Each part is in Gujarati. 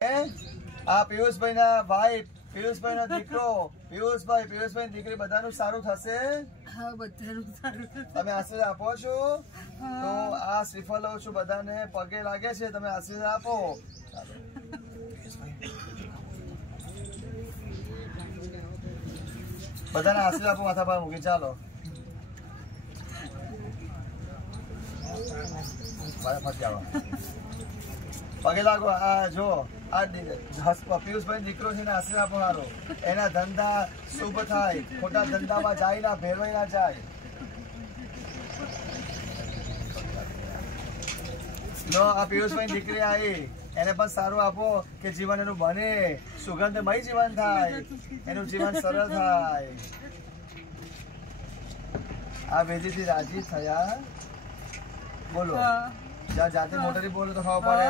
આ પિયુષભાઈ ના ભાઈ, પિયુષભાઈ નો દીકરો, પિયુષભાઈ ની દીકરી બધાનું સારું થશે? હા, બધાનું સારું થશે. તમે આશીર્વાદ આપો છો? તો આ શ્રીફળ લઉં છું, બધાને પગે લાગે છે, તમે આશીર્વાદ આપો. બધાને આશીર્વાદ આપો, માથા પર મૂકી. ચાલો પગે લાગો. આ જો આ પિયુષભાઈ દીકરો છે ને, આશીર્વાદ આપો સારો. એના ધંધા શુભ થાય, ખોટા ધંધામાં જાય ના, ભેરવાઈ ના જાય. લો, આ પિયુષભાઈ દીકરી આવી, એને પણ સારું આપો કે જીવન એનું બને, સુગંધમય જીવન થાય, એનું જીવન સરળ થાય. આ વેદીથી રાજી થયા? બોલો, જ્યાં જાતે મોટરી બોલો તો ખબર પડે.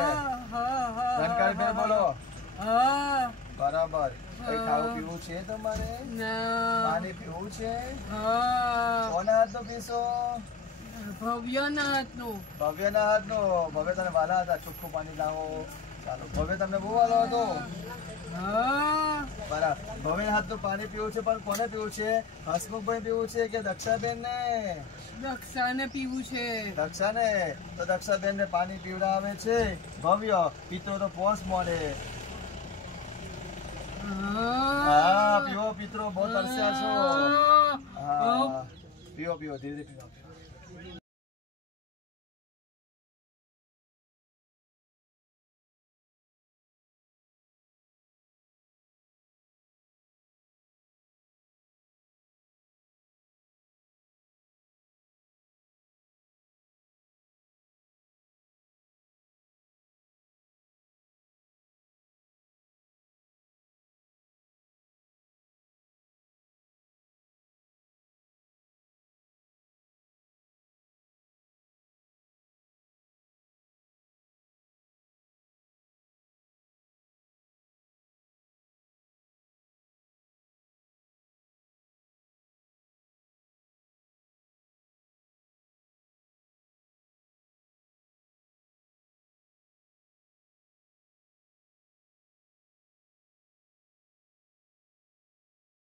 ધનકારી બેન બોલો. બરાબર. કઈ ખાવું પીવું છે તમારે? પાણી પીવું છે? કોના હાથનું પીશો? ભવ્યના હાથનું. ભવ્યના હાથનું. ભવ્ય તને વાલા હતા, ચોખ્ખું પાણી લાવો. ચાલો, ભવ્ય તમને બહુ વાલો હતો. બરાબર. ભવ્ય હાથનું પાણી પીવું છે, પણ કોને પીવું છે? હસમુખભાઈ પીવું છે કે દક્ષાબેન ને? દક્ષાને પીવું છે. દક્ષાને? તો દક્ષાબેન ને પાણી પીવડાવે છે ભવ્ય. પિત્રો તો પોસ મળે. હા, પીવો પિત્રો, બહુ તરસ્યા છો. હા, પીવો ધીરે ધીરે પીવો.